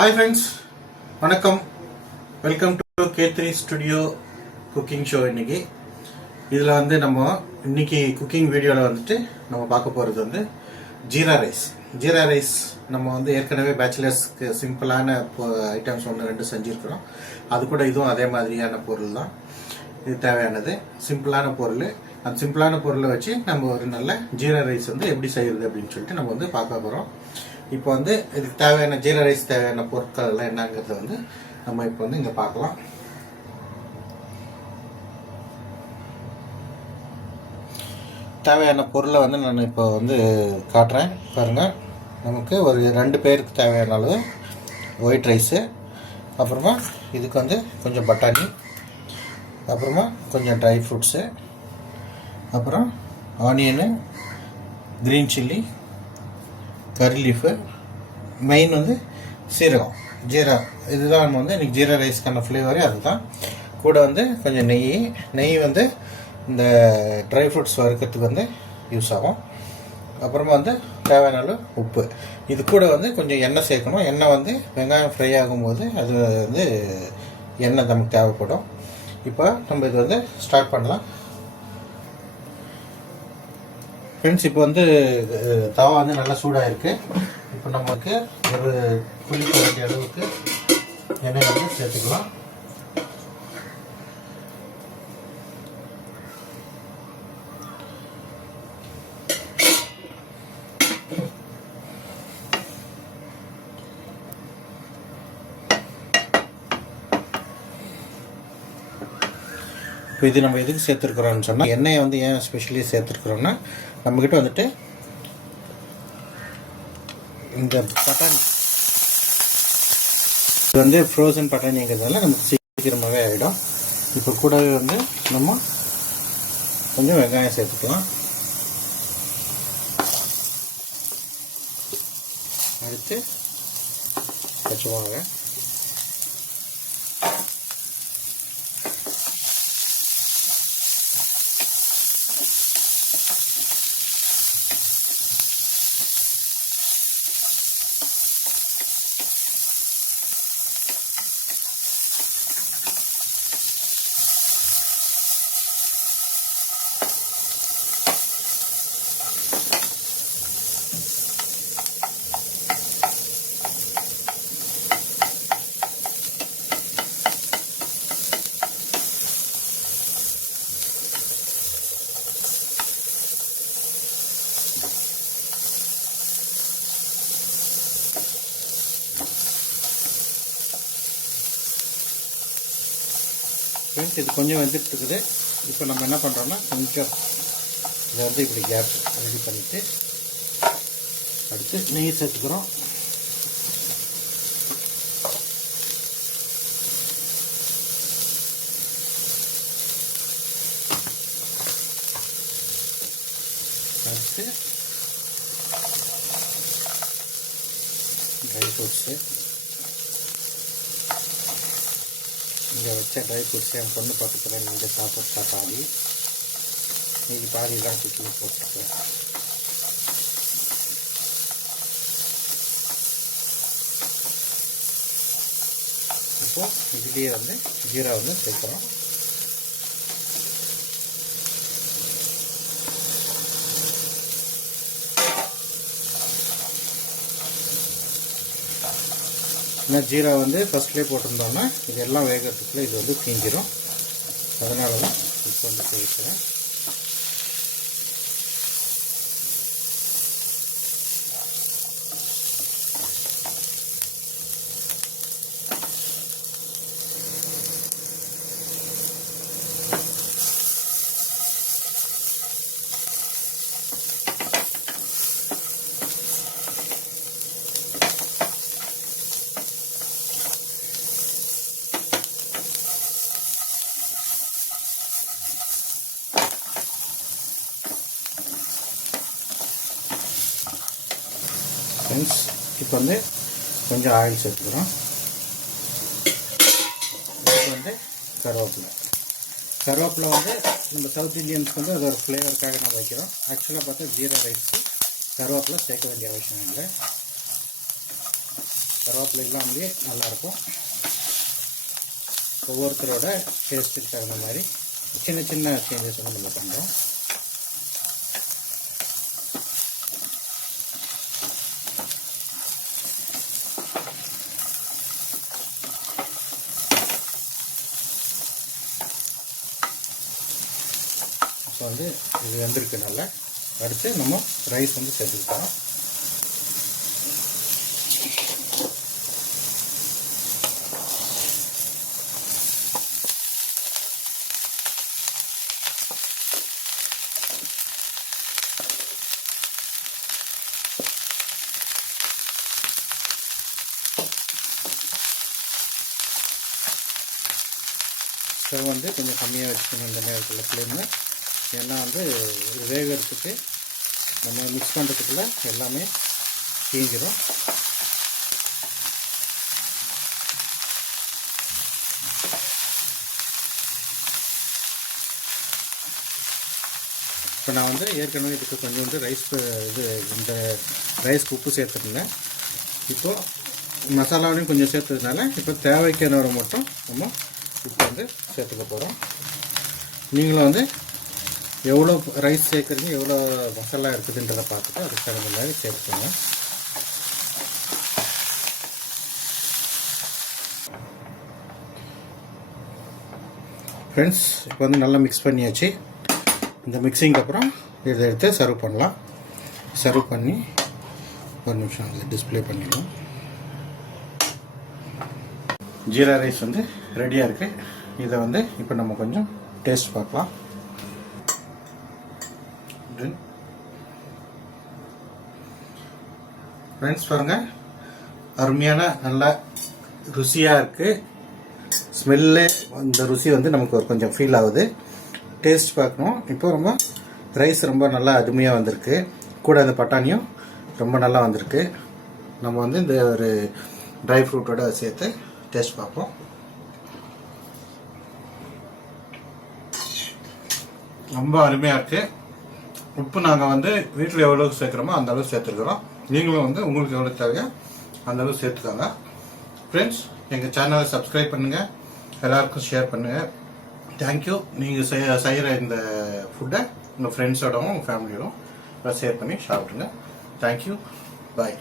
Hi friends, வணக்கம். Welcome to K3 studio cooking show. இதில் நம்ம இன்னைக்கு குக்கிங் வீடியோவில் நம்ம பார்க்க போகிறது ஜீரா ரைஸ். ஜீரா ரைஸ் நம்ம ஏற்கனவே பேச்சுலர்ஸ்க்கு சிம்பிளான ஐட்டம்ஸ் 1-2 செஞ்சுருக்கிறோம். அது கூட இதுவும் அதே மாதிரியான பொருள் தான். இது தேவையானது சிம்பிளான பொருள். அந்த சிம்பிளான பொருளை வச்சு நம்ம ஒரு நல்ல ஜீரா ரைஸ் எப்படி செய்கிறது அப்படின்னு சொல்லிட்டு நம்ம பார்க்க போகிறோம். இப்போ இதுக்கு தேவையான ஜீரா ரைஸ் தேவையான பொருட்கள் எல்லாம் என்னங்கிறத நம்ம இப்போ இங்கே பார்க்கலாம். தேவையான பொருளை நான் இப்போ காட்டுறேன் பாருங்க. நமக்கு ஒரு 2 பேருக்கு தேவையான அளவு ஒயிட் ரைஸு, அப்புறமா இதுக்கு கொஞ்சம் பட்டாணி, அப்புறமா கொஞ்சம் ட்ரை ஃப்ரூட்ஸு, அப்புறம் ஆனியனு, க்ரீன் சில்லி, கறி லீஃபு, மெயின் சீரகம், ஜீரா. இதுதான் நம்ம இன்றைக்கி ஜீரா ரைஸ்க்கான ஃப்ளேவரே அதுதான். கூட கொஞ்சம் நெய் இந்த ட்ரை ஃப்ரூட்ஸ் வறுக்கிறதுக்கு யூஸ் ஆகும். அப்புறமா தேவையான அளவு உப்பு. இது கூட கொஞ்சம் எண்ணெய் சேர்க்கணும். எண்ணெய் வெங்காயம் ஃப்ரை ஆகும்போது அது எண்ணெய் நமக்கு தேவைப்படும். இப்போ நம்ம இது ஸ்டார்ட் பண்ணலாம். ஃப்ரெண்ட்ஸ், இப்போ தவா நல்லா சூடாக இருக்குது. இப்போ நமக்கு ஒரு குளிக்க வேண்டிய அளவுக்கு எண்ணெய் சேர்த்துக்கலாம். இப்போ இது நம்ம எதுக்கு சேர்த்துருக்குறோம்னு சொன்னால், எண்ணெயை ஏன் ஸ்பெஷலி சேர்த்துருக்குறோன்னா, நம்மக்கிட்ட இந்த பட்டாணி இது ஃப்ரோசன் பட்டாணிங்கிறதுனால நமக்கு சீக்கிரமாகவே ஆகிடும். இப்போ கூடவே நம்ம கொஞ்சம் வெங்காயம் சேர்த்துக்கலாம். அடுத்து பச்சை மிளகாய், இது கொஞ்சம் வந்துட்டு இருக்குது. இப்போ நம்ம என்ன பண்ணுறோம்னா, கொஞ்சம் இதை இப்படி கேப் ரெடி பண்ணிவிட்டு அடுத்து நெய் சேர்த்துக்கிறோம். அடுத்து ட்ரை ஃப்ரூட்ஸு, இங்கே வச்ச ட்ரை ஃப்ரூட்ஸ் என் பொண்ணு பக்கத்தில் நீங்கள் சாப்பிட்டா பாதி, மீதி பாதி தான் குக்கிங் போட்டுருக்கேன். இப்போது இதுலேயே ஜீரா சேர்க்குறோம். ஏன்னா ஜீரா ஃபஸ்ட்லேயே போட்டிருந்தோம்னா இதெல்லாம் வேகிறதுக்குள்ளே இது தீஞ்சிரும். அதனால தான் இப்போ சேர்க்குறேன். ஃப்ரெண்ட்ஸ், இப்போ கொஞ்சம் ஆயில் சேர்த்துக்கிறோம். இப்போ கருவேப்பிலை நம்ம சவுத் இந்தியன்ஸ் அது ஒரு ஃப்ளேவருக்காக நான் வைக்கிறோம். ஆக்சுவலாக பார்த்தா ஜீரா ரைஸ்க்கு கருவேப்பிலை சேர்க்க வேண்டிய அவசியம் இல்லை. கருவேப்பிலை இல்லாமலே நல்லாயிருக்கும். ஒவ்வொருத்தரோட டேஸ்ட்டுக்கு தகுந்த மாதிரி சின்ன சின்ன சேஞ்சஸ் வந்து நம்ம பண்ணுறோம். இப்போ வந்து இது வெந்திருக்கு நல்லா. அடுத்து நம்ம ரைஸ் வந்து சேர்த்துக்கிட்டோம். ஸ்டவ் வந்து கொஞ்சம் கம்மியாக வச்சுக்கணும் இந்த நேரத்தில் ஃப்ளேமு. ஏன்னா வந்து ஒரு வேகிறதுக்கு நம்ம மிக்ஸ் பண்ணுறதுக்குள்ள எல்லாமே தீஞ்சிடும். இப்போ நான் வந்து ஏற்கனவே இதுக்கு கொஞ்சம் வந்து இந்த ரைஸ்க்கு உப்பு சேர்த்துருந்தேன். இப்போது மசாலாவையும் கொஞ்சம் சேர்த்ததுனால இப்போ தேவைக்கான மட்டும் நம்ம உப்பு வந்து சேர்த்துக்க போகிறோம். நீங்களும் வந்து எவ்வளோ ரைஸ் சேர்க்குறீங்க, எவ்வளோ மசாலா இருக்குதுன்றதை பார்த்துட்டு அதுக்கு தகுந்த மாதிரி சேர்த்துக்கோங்க. ஃப்ரெண்ட்ஸ், இப்போ வந்து நல்லா மிக்ஸ் பண்ணியாச்சு. இந்த மிக்ஸிங்க்கு அப்புறம் இதை எடுத்து சர்வ் பண்ணலாம். சர்வ் பண்ணி ஒரு நிமிஷம் அதை டிஸ்பிளே பண்ணிடலாம். ஜீரா ரைஸ் வந்து ரெடியாக இருக்குது. இதை வந்து இப்போ நம்ம கொஞ்சம் டேஸ்ட் பார்க்கலாம். ஃப்ரெண்ட்ஸ் பாருங்கள், அருமையான நல்ல ருசியாக இருக்குது. ஸ்மெல்லு இந்த ருசி வந்து நமக்கு ஒரு கொஞ்சம் ஃபீல் ஆகுது. டேஸ்ட் பார்க்கணும். இப்போ ரொம்ப ரைஸ் ரொம்ப நல்லா அருமையாக வந்திருக்கு. கூட அந்த பட்டாணியும் ரொம்ப நல்லா வந்திருக்கு. நம்ம வந்து இந்த ஒரு ட்ரை ஃப்ரூட்டோட சேர்த்து டேஸ்ட் பார்ப்போம். ரொம்ப அருமையாக இருக்குது. உப்பு நாங்கள் வந்து வீட்டில் எவ்வளோ சேர்க்குறோமோ அந்த அளவு சேர்த்துருக்குறோம். நீங்களும் வந்து உங்களுக்கு எவ்வளோ தேவையோ அந்த அளவு சேர்த்துக்கோங்க. ஃப்ரெண்ட்ஸ், எங்கள் சேனலை சப்ஸ்கிரைப் பண்ணுங்கள், எல்லாருக்கும் ஷேர் பண்ணுங்கள். தேங்க்யூ. நீங்கள் செய்கிற இந்த ஃபுட்டை உங்கள் ஃப்ரெண்ட்ஸோடவும் உங்கள் ஃபேமிலியோடும் ஷேர் பண்ணி சாப்பிடுங்க. தேங்க்யூ. பாய்.